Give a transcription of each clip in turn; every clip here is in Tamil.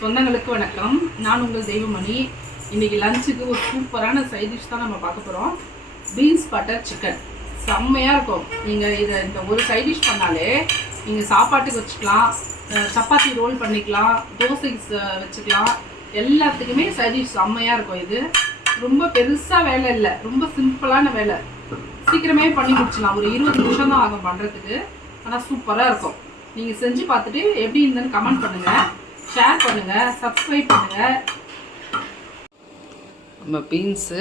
சொந்தங்களுக்கு வணக்கம். நான் உங்கள் தெய்வமணி. இன்றைக்கி லஞ்சுக்கு ஒரு சூப்பரான சைடிஷ் தான் நம்ம பார்க்க போகிறோம் பீன்ஸ் பட்டர் சிக்கன் செம்மையாக இருக்கும். நீங்கள் இதை இந்த ஒரு சைடிஷ் பண்ணாலே நீங்கள் சாப்பாட்டுக்கு வச்சுக்கலாம். சப்பாத்தி ரோல் பண்ணிக்கலாம். தோசைக்கு வச்சுக்கலாம். எல்லாத்துக்குமே சைடிஷ் செம்மையாக இருக்கும் இது. ரொம்ப பெருசாக வேலை இல்லை. ரொம்ப சிம்பிளான வேலை. சீக்கிரமே பண்ணி முடிச்சிடலாம். ஒரு இருபது நிமிஷம் தான் ஆகும் பண்ணுறதுக்கு ஆனால் சூப்பராக இருக்கும். நீங்கள் செஞ்சு பார்த்துட்டு எப்படி இருந்ததுன்னு கமெண்ட் பண்ணுங்கள் ஷேர் பண்ணுங்கள் சப்ஸ்கிரைப் பண்ணுங்கள் நம்ம பீன்ஸு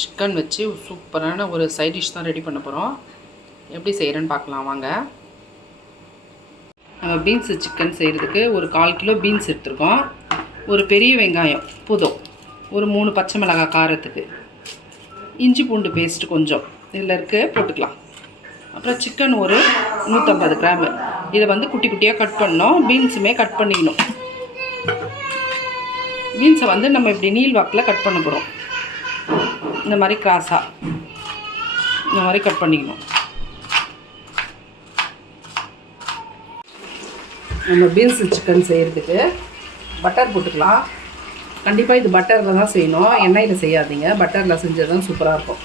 சிக்கன் வச்சு சூப்பரான ஒரு சைட் டிஷ் தான் ரெடி பண்ண போகிறோம் எப்படி செய்கிறேன்னு பார்க்கலாம் வாங்க. நம்ம பீன்ஸு சிக்கன் செய்கிறதுக்கு ஒரு கால் கிலோ பீன்ஸ் எடுத்துருக்கோம். ஒரு பெரிய வெங்காயம் புதும். ஒரு மூணு பச்சை மிளகாய் காரத்துக்கு. இஞ்சி பூண்டு பேஸ்ட்டு கொஞ்சம். இதில் இருக்குது போட்டுக்கலாம். அப்புறம் சிக்கன் ஒரு நூற்றம்பது கிராமு இதை வந்து குட்டி குட்டியாக கட் பண்ணோம் பீன்ஸுமே கட் பண்ணிக்கணும். பீன்ஸை வந்து நம்ம இப்படி நீல் வாக்கில் கட் பண்ண போகிறோம் இந்த மாதிரி கிராஸாக இந்த மாதிரி கட் பண்ணிக்கணும். நம்ம பீன்ஸ் சிக்கன் செய்கிறதுக்கு பட்டர் போட்டுக்கலாம். கண்டிப்பாக இது பட்டரில் தான் செய்யணும். எண்ணெயில் செய்யாதீங்க. பட்டரில் செஞ்சது தான் சூப்பராக இருக்கும்.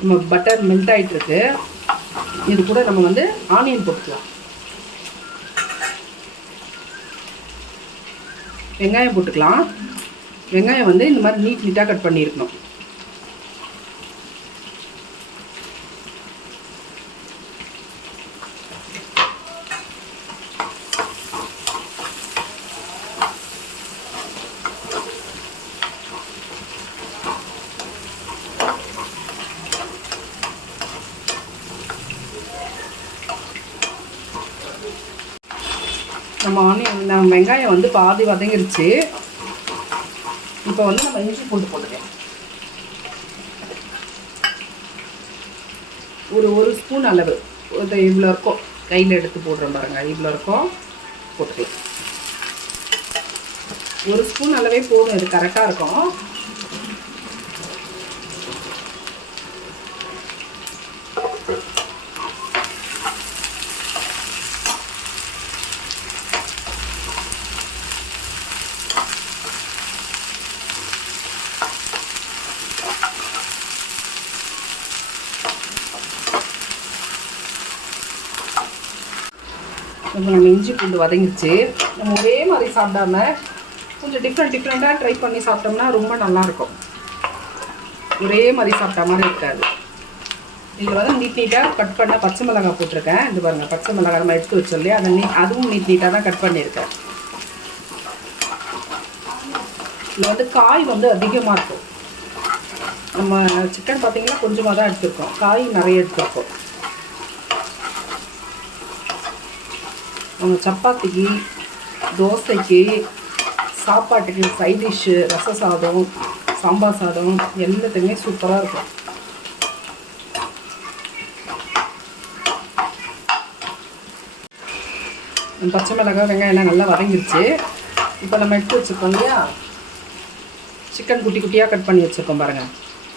நம்ம பட்டர் மெல்ட் ஆகிட்டுருக்கு இது கூட நம்ம வந்து ஆனியன் போட்டுக்கலாம். வெங்காயம் போட்டுக்கலாம். வெங்காயம் வந்து இந்த மாதிரி நீட் நீட்டாக கட் பண்ணியிருக்கணும். நம்ம ஆனியன் நம்ம வெங்காயம் வந்து பாதி வதங்கிருச்சு. இப்போ வந்து நம்ம இஞ்சி பூண்டு போட்டுக்கலாம். ஒரு ஒரு ஸ்பூன் அளவு. இது இவ்வளோ இருக்கும். கையில் எடுத்து போடுறோம் பாருங்க இவ்வளோ இருக்கும். போட்டுக்கலாம். ஒரு ஸ்பூன் அளவே போதும் இது கரெக்டாக இருக்கும். இப்போ நம்ம இஞ்சி பூண்டு வதங்கிச்சு நம்ம ஒரே மாதிரி சாப்பிடாம கொஞ்சம் டிஃப்ரெண்ட் டிஃப்ரெண்ட்டாக ட்ரை பண்ணி சாப்பிட்டோம்னா ரொம்ப நல்லாயிருக்கும். ஒரே மாதிரி சாப்பிட்ட மாதிரி இருக்காது. இதில் வந்து நீட் நீட்டாக கட் பண்ண பச்சை மிளகாய் போட்டிருக்கேன். இது பாருங்கள் பச்சை மிளகாய் நம்ம எடுத்து வச்சோம் இல்லையா? அதை நீ அதுவும் நீட் நீட்டாக தான் கட் பண்ணியிருக்கேன். இதில் வந்து காய் வந்து அதிகமாக இருக்கும். நம்ம சிக்கன் பார்த்திங்கன்னா கொஞ்சமாக தான் எடுத்துருக்கோம். காய் நிறைய எடுத்துருக்கோம். அவங்க சப்பாத்திக்கு தோசைக்கு சாப்பாட்டுக்கு சைட் டிஷ்ஷு ரச சாதம் சாம்பார் சாதம் எல்லாத்துக்குமே சூப்பராக இருக்கும். பச்சை மிளகாய் வெங்காயம் எல்லாம் நல்லா வதங்கிருச்சு. இப்போ நம்ம எடுத்து வச்சுருக்கோம் இல்லையா? சிக்கன் குட்டி குட்டியாக கட் பண்ணி வச்சுருக்கோம் பாருங்கள்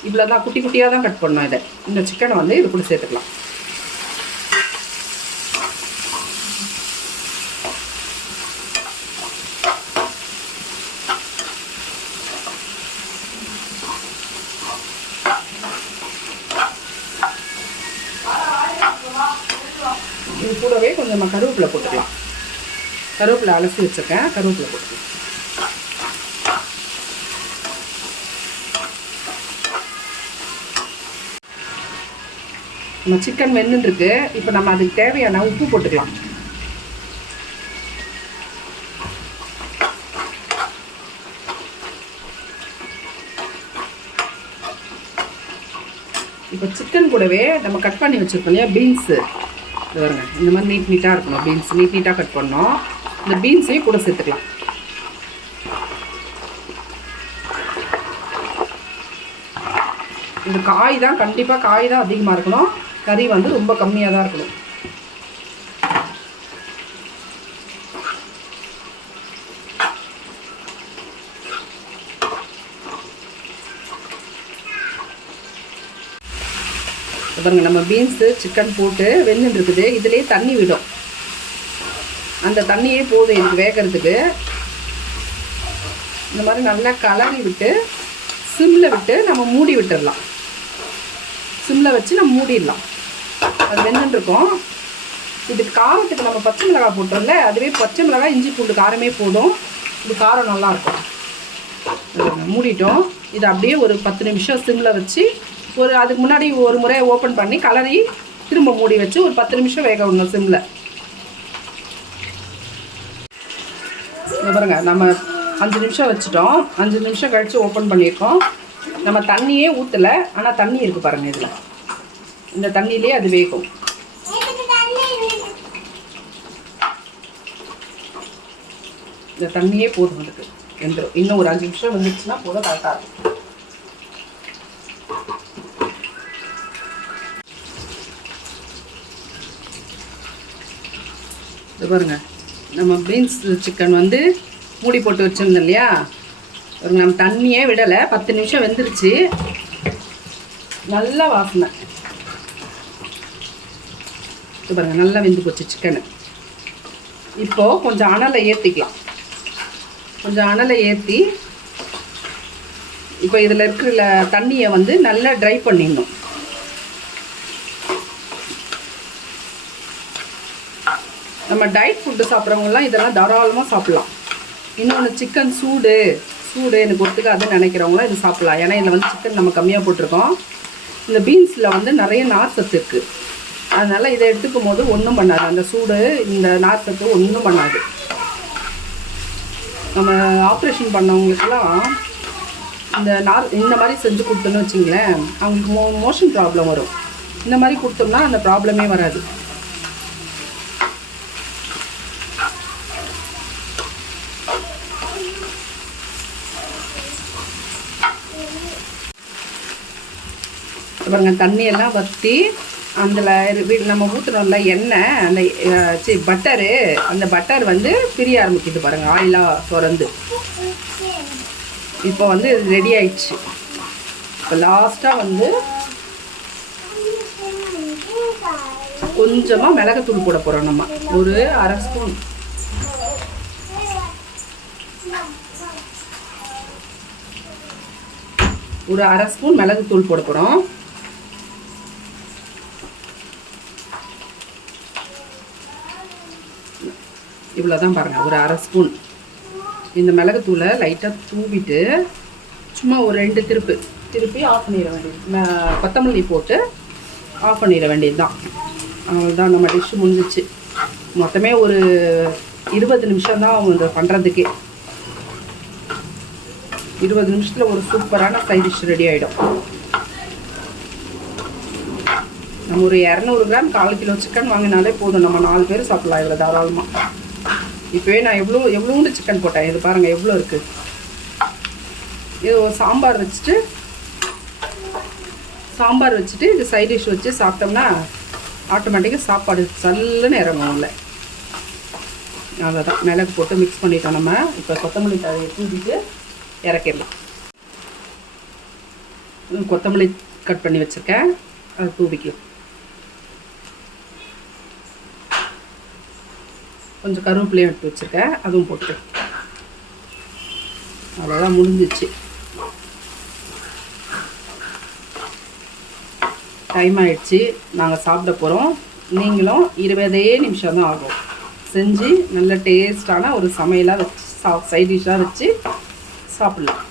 இவ்வளோ தான் குட்டி குட்டியாக தான் கட் பண்ணோம் இதை. இந்த சிக்கனை வந்து இது கூட சேர்த்துக்கலாம். இது கூடவே கொஞ்சம் நம்ம கருவேப்பிலை போட்டுக்கலாம். கருவேப்பிலை அலசி வச்சுருக்கேன். கருவேப்பிலை போட்டுக்கலாம். நம்ம சிக்கன் வெந்துருக்கு இப்போ நம்ம அதுக்கு தேவையான உப்பு போட்டுக்கலாம். இப்போ சிக்கன் கூடவே நம்ம கட் பண்ணி வச்சுருக்கோம் இல்லையா பீன்ஸு பாருங்க. இந்த மாதிரி நீட் நீட்டாக இருக்கணும். பீன்ஸ் நீட் நீட்டாக கட் பண்ணோம். இந்த பீன்ஸையும் கூட சேர்த்துக்கலாம். இந்த காய் தான் கண்டிப்பாக காய் தான் அதிகமாக இருக்கணும். கறி வந்து ரொம்ப கம்மியாக தான் இருக்கணும். பாருங்கள் பாருங்க நம்ம பீன்ஸு சிக்கன் போட்டு வெந்துட்டுருக்குது இதுலேயே தண்ணி விடும். அந்த தண்ணியே போதும் இதுக்கு வேகிறதுக்கு. இந்த மாதிரி நல்லா கலரி விட்டு சிம்மில் விட்டு நம்ம மூடி விட்டுடலாம் சிம்மில் வச்சு நம்ம மூடிடலாம். அது வெந்துட்டுருக்கோம் இது காரத்துக்கு நம்ம பச்சை மிளகாய் போட்டோம்ல அதுவே பச்சை மிளகாய் இஞ்சி பூண்டு காரமே போதும். இது காரம் நல்லாயிருக்கும் இதை மூடிட்டோம். இது அப்படியே ஒரு பத்து நிமிஷம் சிம்மில் வச்சு ஒரு அதுக்கு முன்னாடி ஒரு முறை ஓப்பன் பண்ணி கலரி திரும்ப மூடி வச்சு ஒரு பத்து நிமிஷம் வேக விடணும் சிம்மில் பாருங்க நம்ம அஞ்சு நிமிஷம் வச்சுட்டோம். அஞ்சு நிமிஷம் கழித்து ஓப்பன் பண்ணியிருக்கோம். நம்ம தண்ணியே ஊற்றலை ஆனால் தண்ணி இருக்குது பாருங்கள் இதில். இந்த தண்ணியிலே அது வேகும். இந்த தண்ணியே போதும் அதுக்கு. எந்திரும். இன்னும் ஒரு அஞ்சு நிமிஷம் வந்துச்சுன்னா போதும் கரெக்டாக இருக்கும். இது நம்ம பீன்ஸ் சிக்கன் வந்து மூடி போட்டு வச்சுருந்தோம் இல்லையா? ஒரு நம்ம தண்ணியே விடலை. பத்து நிமிஷம் வெந்துருச்சு. நல்லா வாசனை. இது பாருங்கள் நல்லா வெந்து போச்சு சிக்கனு இப்போது கொஞ்சம் அனலை ஏற்றிக்கலாம் கொஞ்சம் அனலை ஏற்றி இப்போ இதில் இருக்கிற தண்ணியை வந்து நல்லா ட்ரை பண்ணிடணும். நம்ம டயட் ஃபுட்டு சாப்பிட்றவங்கலாம் இதெல்லாம் தாராளமாக சாப்பிட்லாம். இன்னொன்று சிக்கன் சூடு. சூடு எனக்கு ஒத்துக்காதுன்னு நினைக்கிறவங்களாம் இது சாப்பிட்லாம். ஏன்னா இதில் வந்து சிக்கன் நம்ம கம்மியாக போட்டிருக்கோம். இந்த பீன்ஸில் வந்து நிறைய நார் சத்து இருக்குது அதனால் இதை எடுத்துக்கும் போது ஒன்றும் பண்ணாது. அந்த சூடு இந்த நார் சத்து ஒன்றும் பண்ணாது. நம்ம ஆப்ரேஷன் பண்ணவங்களுக்கெல்லாம் இந்த நார் இந்த மாதிரி செஞ்சு கொடுத்தோன்னு வச்சிங்களேன் அவங்களுக்கு மோ மோஷன் ப்ராப்ளம் வரும். இந்த மாதிரி கொடுத்தோம்னா அந்த ப்ராப்ளமே வராது. பாருங்க தண்ணியெல்லாம் வற்றி அதில் நம்ம ஊற்றுனோம்ல எண்ணெய் அந்த சி பட்டரு அந்த பட்டர் வந்து பிரிய ஆரம்பிக்குது பாருங்கள் ஆயிலாக சுரந்து இப்போ வந்து இது ரெடி ஆயிடுச்சு. இப்போ லாஸ்ட்டாக வந்து கொஞ்சமாக மிளகுத்தூள் போட போகிறோம் நம்ம. ஒரு அரை ஸ்பூன் ஒரு அரை ஸ்பூன் மிளகுத்தூள் போட போகிறோம் இவ்வளோ தான் பாருங்கள் ஒரு அரை ஸ்பூன் இந்த மிளகுத்தூளை லைட்டாக தூவிட்டு சும்மா ஒரு ரெண்டு திருப்பு. திருப்பி ஆஃப் பண்ணிட வேண்டியது. கொத்தமல்லி போட்டு ஆஃப் பண்ணிட வேண்டியது தான் அவ்வளோதான் நம்ம டிஷ்ஷு முடிஞ்சிச்சு. மொத்தமே ஒரு இருபது நிமிஷம் தான் இதை பண்ணுறதுக்கே இருபது நிமிஷத்தில் ஒரு சூப்பரான சைட் டிஷ் ரெடி ஆகிடும் நம்ம ஒரு இரநூறு கிராம் கால் கிலோ சிக்கன் வாங்கினாலே போதும். நம்ம நாலு பேர் சாப்பிடலாம் இவ்வளோ தாராளமாக இப்போவே நான் எவ்வளோ எவ்வளோண்டு சிக்கன் போட்டேன்? இது பாருங்கள் எவ்வளோ இருக்குது இது ஒரு சாம்பார் வச்சுட்டு சாம்பார் வச்சுட்டு இது சைட் டிஷ் வச்சு சாப்பிட்டோம்னா ஆட்டோமேட்டிக்காக சாப்பாடு சல்லுன்னு இறங்கும் உள்ள. அவ்வளோதான் மிளகு போட்டு மிக்ஸ் பண்ணிட்டோம் நம்ம. இப்போ கொத்தமல்லி தழையை தூக்கிட்டு இறக்கிடலாம். கொத்தமல்லி கட் பண்ணி வச்சுருக்கேன். அது தூவிக்கலாம். கொஞ்சம் கருவேப்பிலையும் எடுத்து வச்சுருக்கேன். அதுவும் போட்டு. அவ்வளோதான் முடிஞ்சிச்சு. டைம் ஆயிடுச்சு. நாங்கள் சாப்பிட போகிறோம் நீங்களும் இருபதே நிமிஷம் தான் ஆகும். செஞ்சு நல்ல டேஸ்டான ஒரு சமையலாக வச்சு சா சைட் டிஷ்ஷாக வச்சு சாப்பிட்லாம்.